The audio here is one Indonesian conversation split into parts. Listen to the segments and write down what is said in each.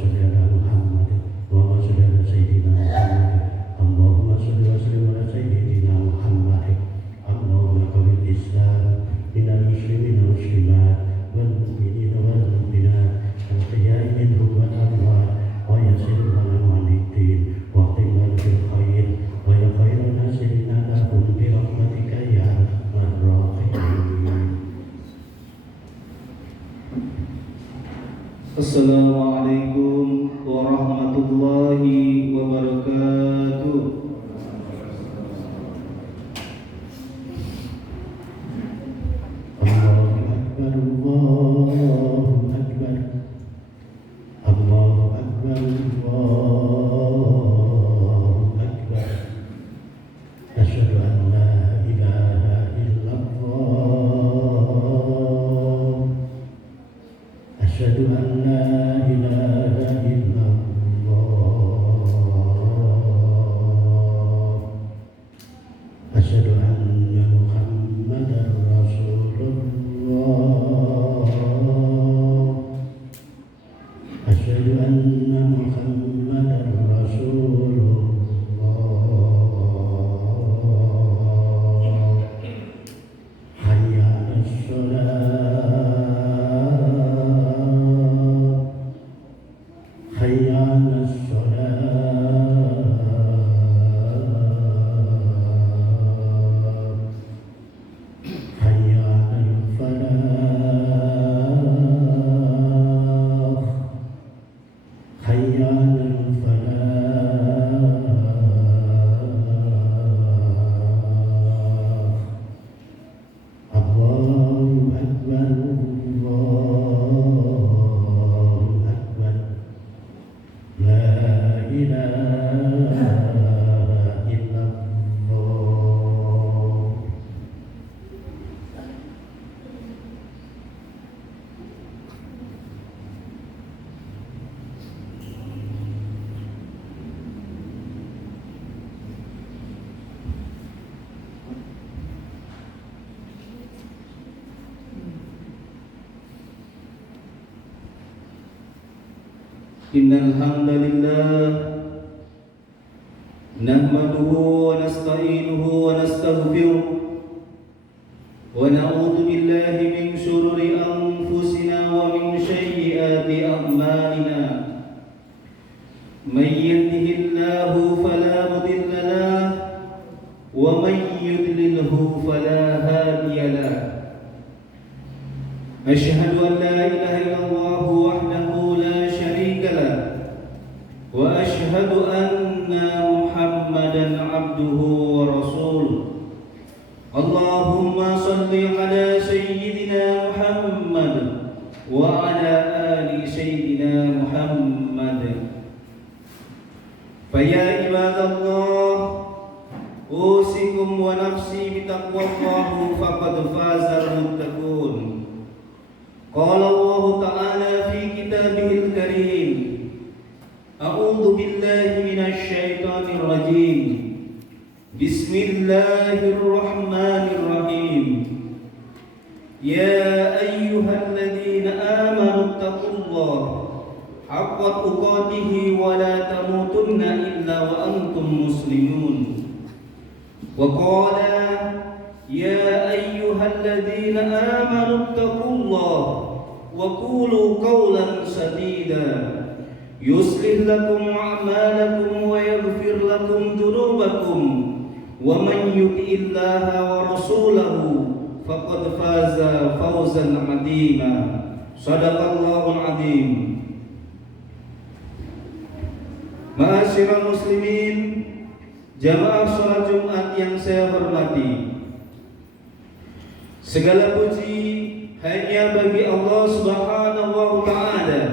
sholli ala Muhammad Allahumma sholli ala sayyidina Muhammad Allahumma sholli wa sallim ala sayyidina Muhammad Allahumma qawil Islam minal muslimin wal muslimat wal mu'minin wal mu'minat wal ahya'i minhum wal amwat wa yassir lana waliddin wa qina bil khair wa ya khairan nasirina lahum bi rahmatika ya arhamar rahimin. Assalamualaikum warahmatullahi wabarakatuh. Allahu Akbar, Allahu Akbar, Allahu Akbar, Allahu Akbar. Asyhadu an la ilaha illallah. Asyhadu an la ilaha illallah. Asyhadu anna Muhammadar Rasulullah. Asyhadu anna Muhammadar Rasulullah. Hayya 'alas shalah. Hayya 'alas shalah. Hayya 'alal falah. Hayya 'alal falah. Allahu Akbar, Allahu Akbar. La ilaha illallah. Innal hamdalillah nahmaduhu wa nasta'inuhu wa nastaghfiruh wa na'udzu billahi min shururi anfusina wa min sayyiati a'malina. May yahdihillahu fala mudilla lahu wa may yudlilhu fala hadiya lahu. Asyhadu an la ilaha illallah wahdahu la syarika lahu wa asyhadu anna Muhammadan abduhu wa rasuluh. Allahumma salli ala sayyidina Muhammad wa ala ali sayyidina Muhammad. Faya ibadallah, usikum wa nafsi bitaqwallah faqad fazal muttaqun. Qala Allah Ta'ala fi kitabihil karim. A'udzu billahi minasy syaithanir rajim. Bismillahirrahmanirrahim. Ya ayyuhalladzina amanu taqullaha haqqa tuqatih wa la tamutunna illa wa antum muslimun. Wa qala ya ayyuhalladzina amanu taqullaha wa qulu qawlan sadida yuslih lakum a'malakum wa yaghfir lakum dhunubakum wa man yuti'illaha wa rasulahu faqad faza fawzan 'azima. Shadaqallahul 'azim. Ma'asyiral muslimin, jamaah salat Jumat yang saya hormati, segala puji hanya bagi Allah Subhanahu wa Ta'ala,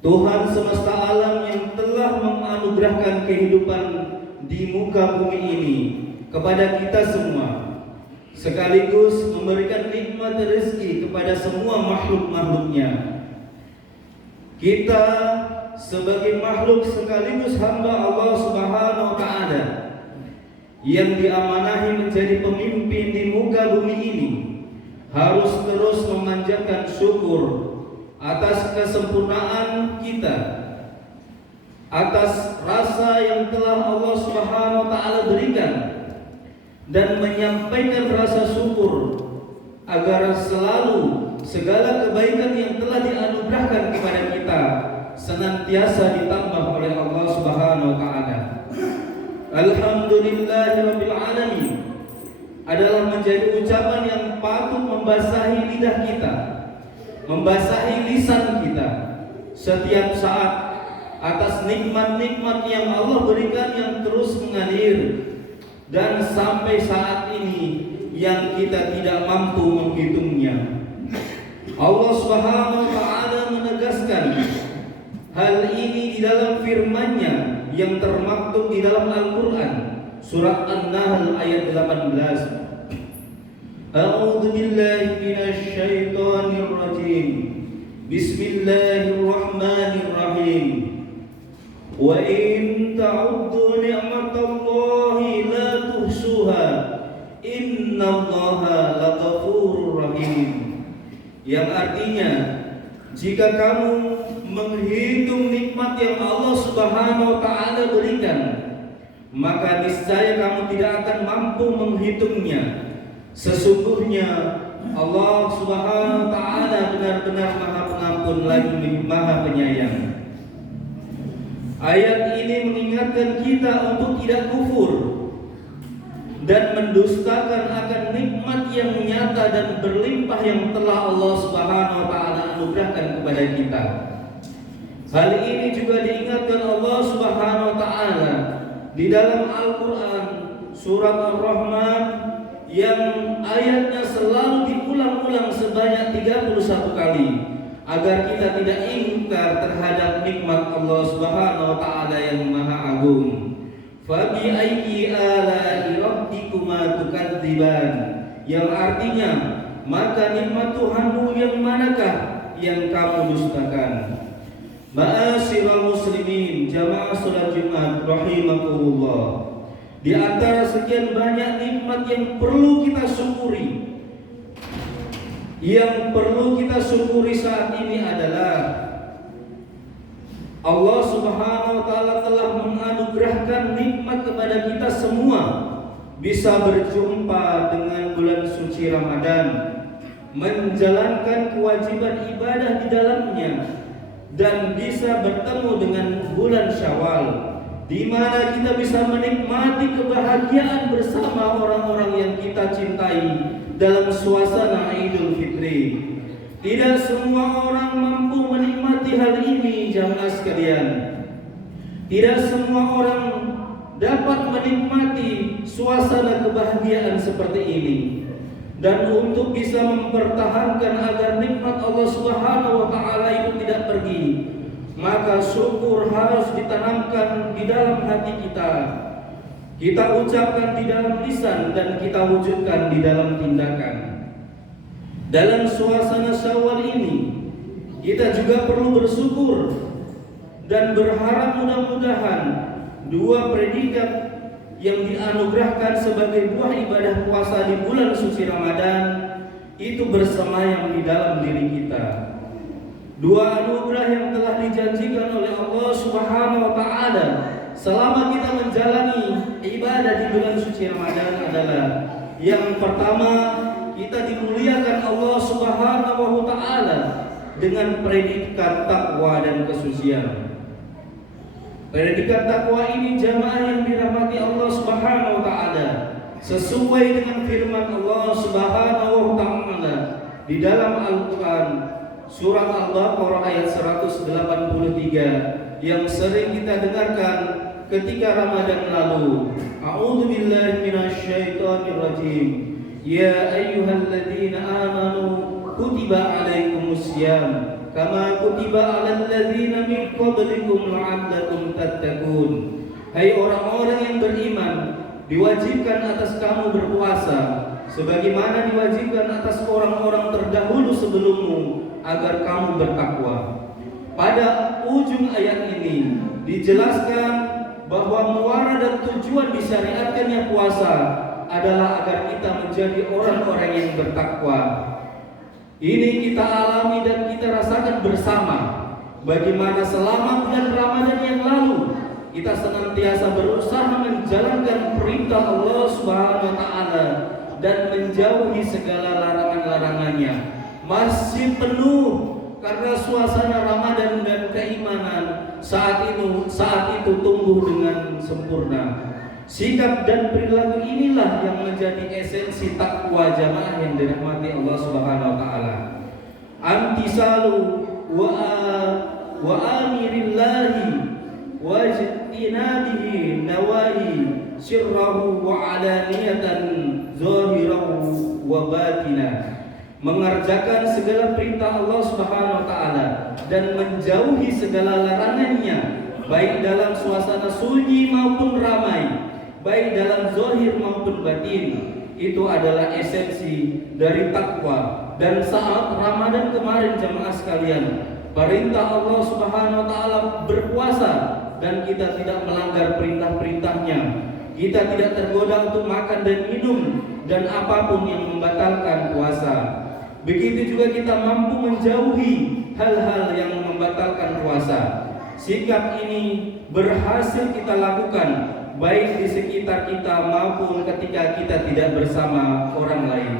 Tuhan semesta alam yang telah menganugerahkan kehidupan di muka bumi ini kepada kita semua, sekaligus memberikan nikmat rezeki kepada semua makhluk-makhluknya. Kita sebagai makhluk sekaligus hamba Allah Subhanahu wa Ta'ala yang diamanahi menjadi pemimpin di muka bumi ini harus terus memanjatkan syukur atas kesempurnaan kita, atas rasa yang telah Allah Subhanahu wa taala berikan, dan menyampaikan rasa syukur agar selalu segala kebaikan yang telah dianugerahkan kepada kita senantiasa ditambah oleh Allah Subhanahu wa taala. Alhamdulillahirabbil alamin adalah menjadi ucapan yang patut membasahi lidah kita, membasahi lisan kita setiap saat atas nikmat-nikmat yang Allah berikan yang terus mengalir, dan sampai saat ini yang kita tidak mampu menghitungnya. Allah Subhanahu wa taala menegaskan hal ini di dalam firman-Nya yang termaktub di dalam Al-Qur'an, surat An-Nahl ayat 18. A'udzu billahi minasy syaithanir rajim. Bismillahirrahmanirrahim. Wa in ta'uddu ni'matallahi la tuhsuha. Innallaha laghafurur rahim. Yang artinya, jika kamu menghitung nikmat yang Allah Subhanahu wa taala berikan, maka niscaya kamu tidak akan mampu menghitungnya. Sesungguhnya Allah Subhanahu wa taala benar-benar Maha Pengampun lagi Maha Penyayang. Ayat ini mengingatkan kita untuk tidak kufur dan mendustakan akan nikmat yang nyata dan berlimpah yang telah Allah Subhanahu wa taala anugerahkan kepada kita. Hal ini juga diingatkan Allah Subhanahu wa taala di dalam Al-Qur'an surat Ar-Rahman yang ayatnya selalu diulang-ulang sebanyak 31 kali agar kita tidak ingkar terhadap nikmat Allah Subhanahu wa taala yang Maha Agung. Fabi ayyi ala'i rabbikuma tukadziban, yang artinya, maka nikmat Tuhanmu yang manakah yang kamu dustakan. Ma'asyiral muslimin, jamaah salat Jumat rahimakumullah. Di antara sekian banyak nikmat yang perlu kita syukuri, yang perlu kita syukuri saat ini adalah Allah Subhanahu wa taala telah menganugerahkan nikmat kepada kita semua, bisa berjumpa dengan bulan suci Ramadan, menjalankan kewajiban ibadah di dalamnya, dan bisa bertemu dengan bulan Syawal, di mana kita bisa menikmati kebahagiaan bersama orang-orang yang kita cintai dalam suasana Idul Fitri. Tidak semua orang mampu menikmati hal ini, jamaah sekalian. Tidak semua orang dapat menikmati suasana kebahagiaan seperti ini. Dan untuk bisa mempertahankan agar nikmat Allah Subhanahu wa taala itu tidak pergi, maka syukur harus ditanamkan di dalam hati kita. Kita ucapkan di dalam lisan dan kita wujudkan di dalam tindakan. Dalam suasana Syawal ini, kita juga perlu bersyukur dan berharap mudah-mudahan dua predikat yang dianugerahkan sebagai buah ibadah puasa di bulan suci Ramadan itu bersemayam di dalam diri kita. Dua anugerah yang telah dijanjikan oleh Allah Subhanahu wa taala selama kita menjalani ibadah di bulan suci Ramadan adalah, yang pertama, kita dimuliakan Allah Subhanahu wa taala dengan predikat takwa dan kesucian. Predikat takwa ini jamaah yang dirahmati Allah Subhanahu wa taala sesuai dengan firman Allah Subhanahu wa taala di dalam Al-Qur'an surat Al-Baqarah ayat 183 yang sering kita dengarkan ketika Ramadan lalu. A'udzu billahi minasyaitonir rajim. Ya ayyuhalladzina amanu kutiba alaikumussyam kama kutiba alal ladzina min qablikum la'allakum tattaqun. Hai orang-orang yang beriman, diwajibkan atas kamu berpuasa sebagaimana diwajibkan atas orang-orang terdahulu sebelummu agar kamu bertakwa. Pada ujung ayat ini dijelaskan bahwa muara dan tujuan disyariatkannya puasa adalah agar kita menjadi orang-orang yang bertakwa. Ini kita alami dan kita rasakan bersama. Bagaimana selama bulan Ramadan yang lalu kita senantiasa berusaha menjalankan perintah Allah Subhanahu wa taala dan menjauhi segala larangan-larangannya. Masih penuh karena suasana Ramadan dan keimanan saat itu tumbuh dengan sempurna. Sikap dan perilaku inilah yang menjadi esensi takwa jamaah yang dirahmati Allah Subhanahu wa taala. Amtisalu wa amirillahi wa jtinabihi nawahi sirrahu wa alaniyatan zahirahu wa batinah. Mengerjakan segala perintah Allah Subhanahu wa taala dan menjauhi segala larangannya, baik dalam suasana sunyi maupun ramai, baik dalam zahir maupun batin. Itu adalah esensi dari takwa. Dan saat Ramadan kemarin jamaah sekalian, perintah Allah Subhanahu wa taala berpuasa dan kita tidak melanggar perintah-perintahnya. Kita tidak tergoda untuk makan dan minum dan apapun yang membatalkan puasa. Begitu juga kita mampu menjauhi hal-hal yang membatalkan puasa. Sikap ini berhasil kita lakukan baik di sekitar kita maupun ketika kita tidak bersama orang lain.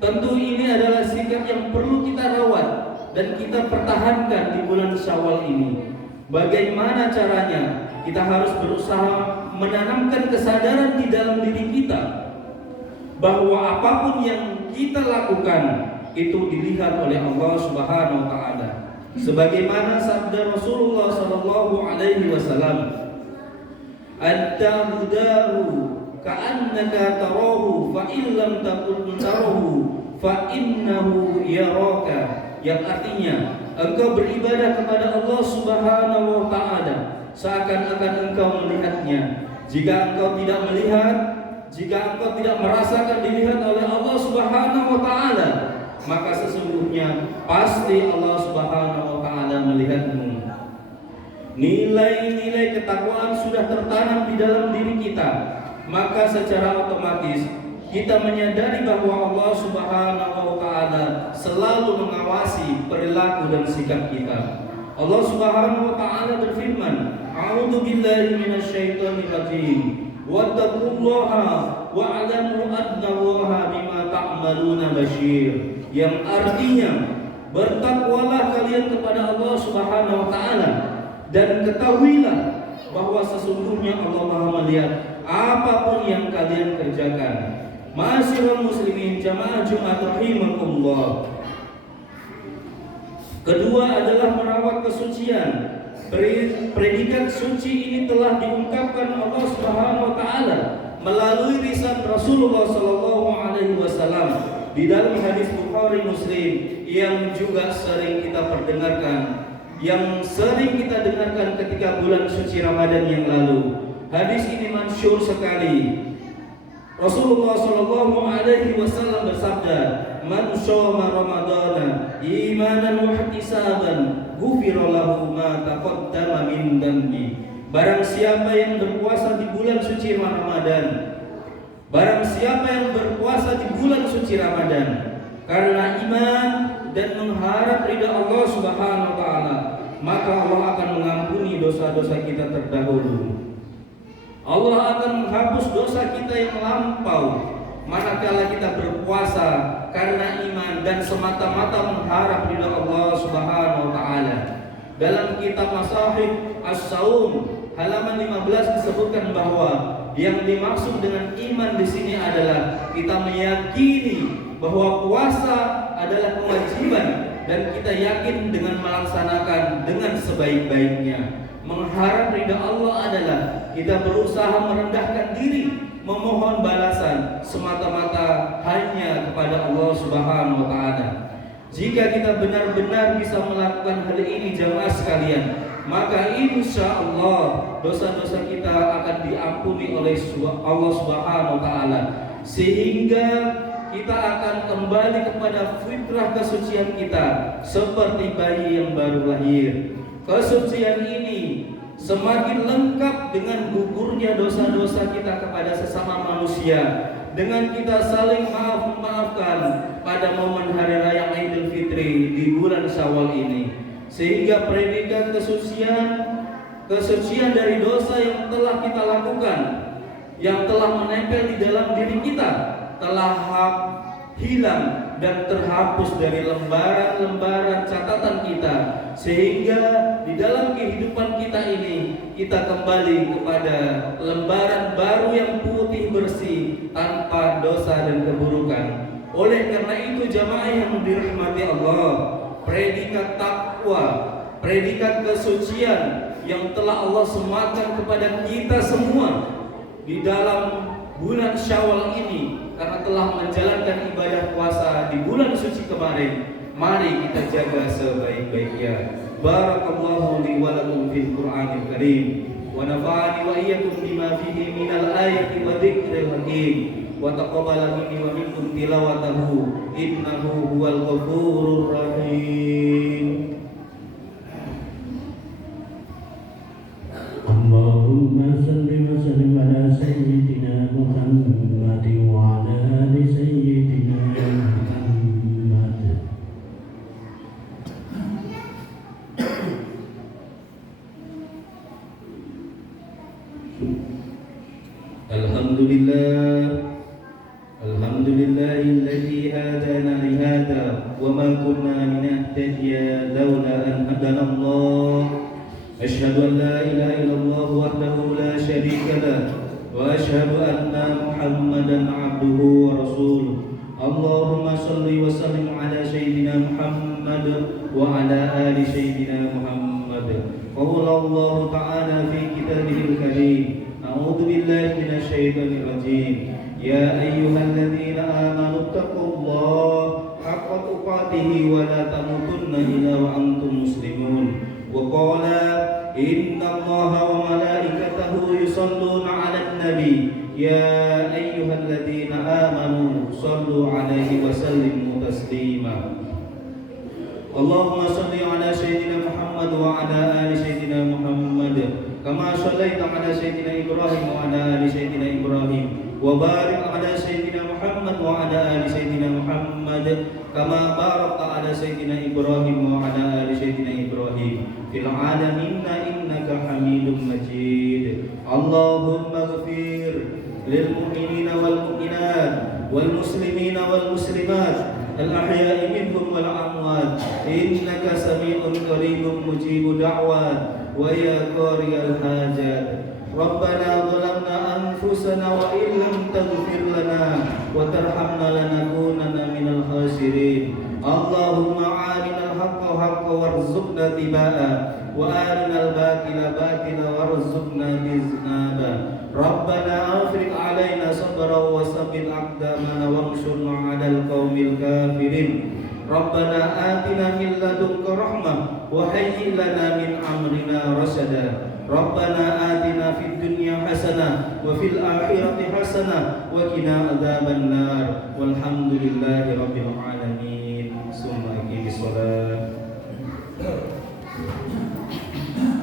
Tentu ini adalah sikap yang perlu kita rawat dan kita pertahankan di bulan Syawal ini. Bagaimana caranya? Kita harus berusaha menanamkan kesadaran di dalam diri kita bahwa apapun yang kita lakukan itu dilihat oleh Allah Subhanahu wa taala. Sebagaimana sabda Rasulullah sallallahu alaihi wasallam, "At-ta'budahu ka'annaka tarahu fa in lam takun tarahu fa innahu yaraka." Yang artinya, engkau beribadah kepada Allah Subhanahu wa taala seakan-akan engkau melihatnya. Jika engkau tidak melihat, jika engkau tidak merasakan dilihat oleh Allah Subhanahu wa taala, maka sesungguhnya pasti Allah Subhanahu wa taala melihatmu. Nilai-nilai ketakwaan sudah tertanam di dalam diri kita, maka secara otomatis kita menyadari bahwa Allah Subhanahu wa taala selalu mengawasi perilaku dan sikap kita. Allah Subhanahu wa taala berfirman, "A'udzu billahi minasyaitonir rajim. Wattaqullaha wa'lamu annallaha bima ta'maluna basyir." Yang artinya, bertakwalah kalian kepada Allah Subhanahu wa taala dan ketahuilah bahwa sesungguhnya Allah Maha melihat apapun yang kalian kerjakan. Ma'asyiral muslimin jamaah Jumat rahimakumullah. Kedua adalah merawat kesucian. Predikat suci ini telah diungkapkan Allah Subhanahu wa taala melalui lisan Rasulullah sallallahu alaihi wasallam di dalam hadis Bukhari Muslim yang juga sering kita perdengarkan, yang sering kita dengarkan ketika bulan suci Ramadan yang lalu. Hadis ini masyhur sekali. Rasulullah sallallahu alaihi wasallam bersabda, "Man shoma Ramadana imanan wa ihtisaban, ghufira lahu ma taqaddama min dhanbi." Barang siapa yang berpuasa di bulan suci Ramadan, barang siapa yang berpuasa di bulan suci Ramadan karena iman dan mengharap ridha Allah Subhanahu wa taala, maka Allah akan mengampuni dosa-dosa kita terdahulu. Allah akan menghapus dosa kita yang lampau manakala kita berpuasa karena iman dan semata-mata mengharap ridha Allah Subhanahu wa taala. Dalam kitab Masahib As-Saum halaman 15 disebutkan bahwa yang dimaksud dengan iman di sini adalah kita meyakini bahwa puasa adalah kewajiban dan kita yakin dengan melaksanakan dengan sebaik-baiknya. Mengharap ridha Allah adalah kita berusaha merendahkan diri, memohon balasan semata-mata hanya kepada Allah Subhanahu wa taala. Jika kita benar-benar bisa melakukan hal ini jamaah sekalian, maka insya Allah dosa-dosa kita akan diampuni oleh Allah Subhanahu wa taala, sehingga kita akan kembali kepada fitrah kesucian kita seperti bayi yang baru lahir. Kesucian ini semakin lengkap dengan gugurnya dosa-dosa kita kepada sesama manusia dengan kita saling maaf-maafkan pada momen hari raya Idul Fitri di bulan Syawal ini, sehingga predikat kesucian dari dosa yang telah kita lakukan, yang telah menempel di dalam diri kita, telah hilang dan terhapus dari lembaran-lembaran catatan kita, sehingga di dalam kehidupan kita ini kita kembali kepada lembaran baru yang putih bersih tanpa dosa dan keburukan. Oleh karena itu jamaah yang dirahmati Allah, predikat takwa, predikat kesucian yang telah Allah sematkan kepada kita semua di dalam bulan Syawal ini, karena telah menjalankan ibadah puasa di bulan suci kemarin, mari kita jaga sebaik-baiknya. Barakallahu li wa lakum fil Qur'anil Karim, wa nafa'ani wa iyyakum bima fihi minal ayati wa dzikril hakim, wa taqabbala minni wa minkum tilawatahu innahu huwal ghafurur rahim. Allahumma salli wa sallim ala sayyidina Muhammadin wa ala ali sayyidina Muhammad. Alhamdulillahilladzi hadana li hadza wa ma kunna linahtadiya laula an hadana Allah. Asyhadu an la ilaha illallah wahdahu la syarika lah wa asyhadu anna Muhammadan abduhu wa rasuluh. Allahumma shalli wa sallim ala sayyidina Muhammad wa ala ali sayyidina Muhammad. Qala Allah ta'ala fi kitabihil karim, a'udzu billahi minasy syaithanir rajim. Ya ayyuhalladzina amanu taqullaha haqqa tuqatih wa la tamutunna illa wa antum muslimun. Wa qala innallaha wa malaikatahu yusholluna 'alan nabi ya ayyuhalladzina amanu shallu 'alaihi wa sallimu taslima. Allahumma shalli 'ala sayyidina Muhammad wa 'ala ali sayyidina Muhammad kama shallaita 'ala sayyidina Ibrahim wa 'ala ali sayyidina Ibrahim wa barik 'ala sayyidina Muhammad wa 'ala ali sayyidina Muhammad kama barakta 'ala sayyidina Ibrahim wa 'ala ali sayyidina Ibrahim fil 'alamin innaka Hamidum Majid. Allahumma ighfir lil mu'minina wal mu'minat wal muslimina wal muslimat al ahya'i minhum wal amwat innaka sami'un qaribun mujibud da'wat wa ya qariyal hajat. Rabbana zalamna anfusana wa illam taghfir lana wa tarhamna lanakunanna minal khasirin. Allahumma arinal haqqa haqqa warzuqna tibaa wa arinal batila batila warzuqna biznaba. Rabbana afriq alaina sabra wa sabbit aqdamana wansurna 'alal qaumil kafirin. Rabbana atina min ladunka rahmah wa hayyi lana min amrina rasada. Rabbana atina fid dunya hasanah wa fil akhirati hasanah wa qina adzabannar. Walhamdulillahi rabbil alamin. Summa aqimi shalah.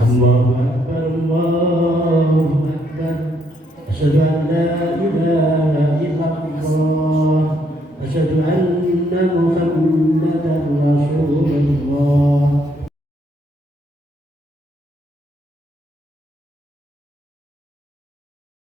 Allahu akbar, Allahu akbar. Asyhadu an la ilaha illallah, asyhadu anna